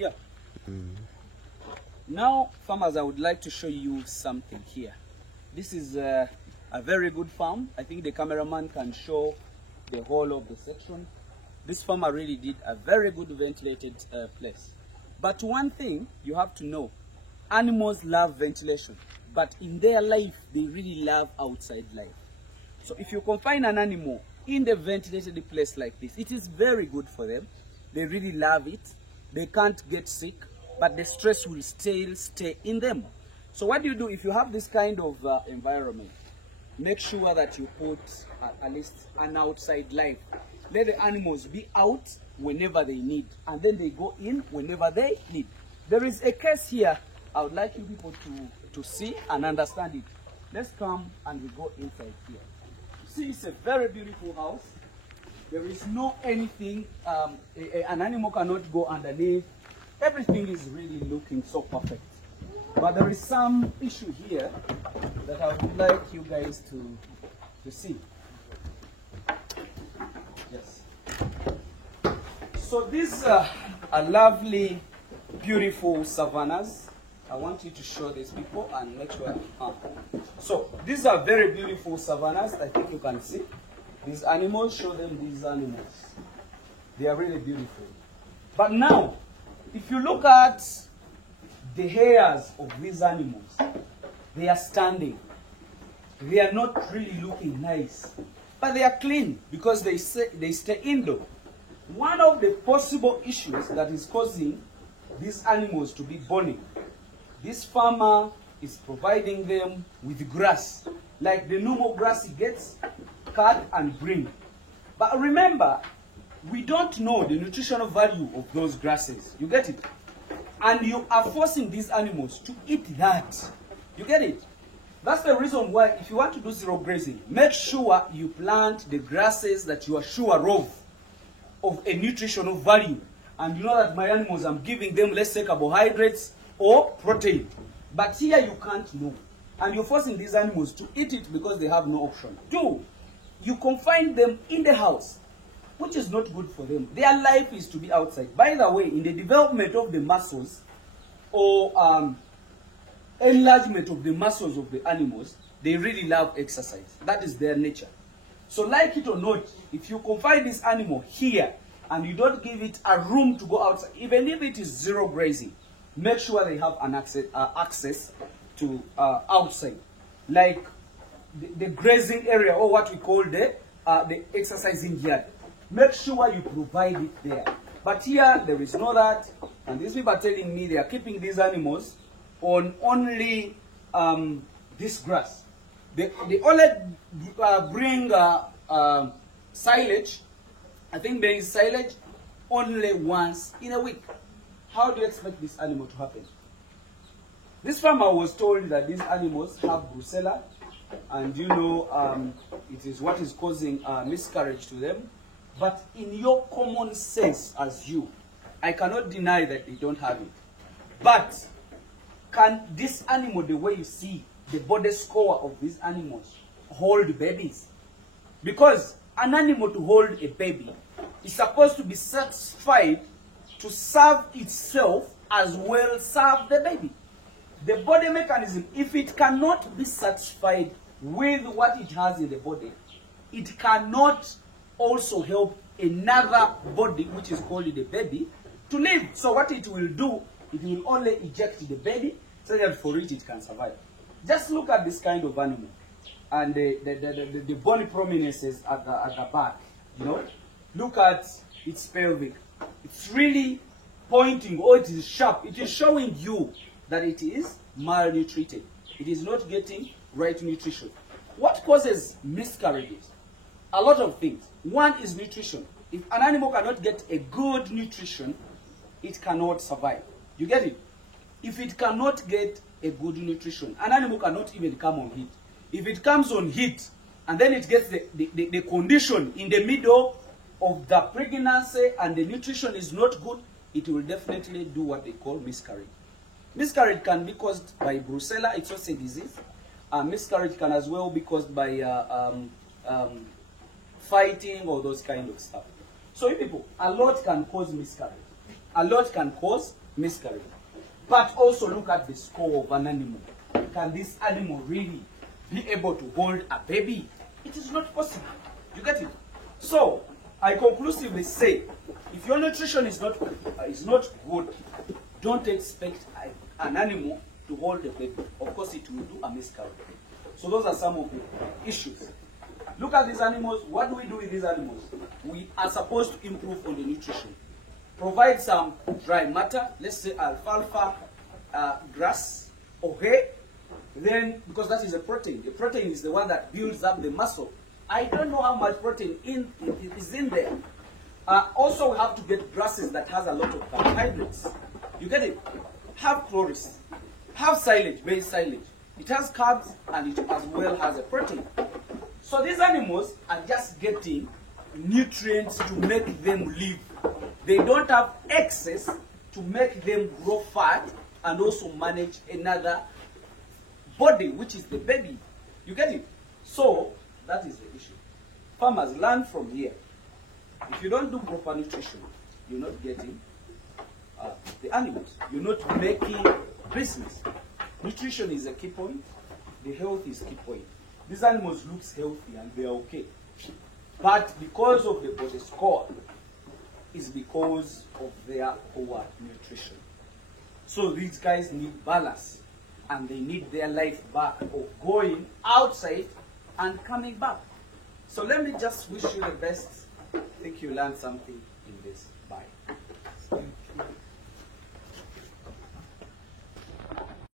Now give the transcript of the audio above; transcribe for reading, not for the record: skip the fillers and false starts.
Yeah. Now, farmers, I would like to show you something here. This is a very good farm. I think the cameraman can show the whole of the section. This farmer really did a very good ventilated place. But one thing you have to know, animals love ventilation, but in their life, they really love outside life. So if you confine an animal in the ventilated place like this, it is very good for them. They really love it. They can't get sick, but the stress will still stay in them. So what do you do if you have this kind of environment? Make sure that you put at least an outside life. Let the animals be out whenever they need, and then they go in whenever they need. There is a case here I would like you people to see and understand it. Let's come and we go inside here. See, it's a very beautiful house. There is no anything, an animal cannot go underneath. Everything is really looking so perfect. But there is some issue here that I would like you guys to see. Yes. So these are lovely, beautiful savannas. I want you to show these people and make sure. So these are very beautiful savannas. I think you can see. These animals, show them these animals. They are really beautiful. But now, if you look at the hairs of these animals, they are standing. They are not really looking nice. But they are clean because they stay indoor. One of the possible issues that is causing these animals to be burning, this farmer is providing them with grass. Like the normal grass he gets, cut and bring. But remember, we don't know the nutritional value of those grasses. You get it? And you are forcing these animals to eat that. You get it? That's the reason why if you want to do zero grazing, make sure you plant the grasses that you are sure of a nutritional value. And you know that my animals, I'm giving them, let's say, carbohydrates or protein. But here you can't know. And you're forcing these animals to eat it because they have no option. Two, you confine them in the house, which is not good for them. Their life is to be outside. By the way, in the development of the muscles or enlargement of the muscles of the animals, they really love exercise. That is their nature. So like it or not, if you confine this animal here and you don't give it a room to go outside, even if it is zero grazing, make sure they have an access to outside. Like the grazing area, or what we call the exercising yard. Make sure you provide it there. But here, there is no that. And these people are telling me they are keeping these animals on only this grass. They only bring silage. I think there is silage only once in a week. How do you expect this animal to happen? This farmer was told that these animals have brucella, and you know it is what is causing miscarriage to them. But in your common sense as you, I cannot deny that they don't have it. But can this animal, the way you see the body score of these animals, hold babies? Because an animal to hold a baby is supposed to be satisfied to serve itself as well serve the baby. The body mechanism, if it cannot be satisfied with what it has in the body, it cannot also help another body, which is called the baby, to live. So what it will do, it will only eject the baby so that for it can survive. Just look at this kind of animal and the bony prominences at the back. You know, look at its pelvic. It's really pointing, or it is sharp. It is showing you that it is malnutrited. It is not getting right nutrition. What causes miscarriages? A lot of things. One is nutrition. If an animal cannot get a good nutrition, it cannot survive. You get it? If it cannot get a good nutrition, an animal cannot even come on heat. If it comes on heat, and then it gets the condition in the middle of the pregnancy and the nutrition is not good, it will definitely do what they call miscarriage. Miscarriage can be caused by brucella, it's also a disease. Miscarriage can as well be caused by fighting or those kind of stuff. So you people, a lot can cause miscarriage. A lot can cause miscarriage. But also look at the score of an animal. Can this animal really be able to hold a baby? It is not possible. You get it? So, I conclusively say, if your nutrition is not good, don't expect an animal to hold a baby. Of course, it will do a miscarriage. So those are some of the issues. Look at these animals. What do we do with these animals? We are supposed to improve on the nutrition. Provide some dry matter, let's say alfalfa, grass, or hay. Then, because that is a protein. The protein is the one that builds up the muscle. I don't know how much protein is in there. Also, we have to get grasses that has a lot of carbohydrates. You get it? Have chloris. Have silage, maize silage. It has carbs and it as well has a protein. So these animals are just getting nutrients to make them live. They don't have excess to make them grow fat and also manage another body, which is the baby. You get it? So that is the issue. Farmers, learn from here. If you don't do proper nutrition, you're not getting the animals. You're not making business. Nutrition is a key point. The health is key point. These animals look healthy and they are okay. But because of the body score, is because of their poor nutrition. So these guys need balance and they need their life back of going outside and coming back. So let me just wish you the best. I think you learned something in this.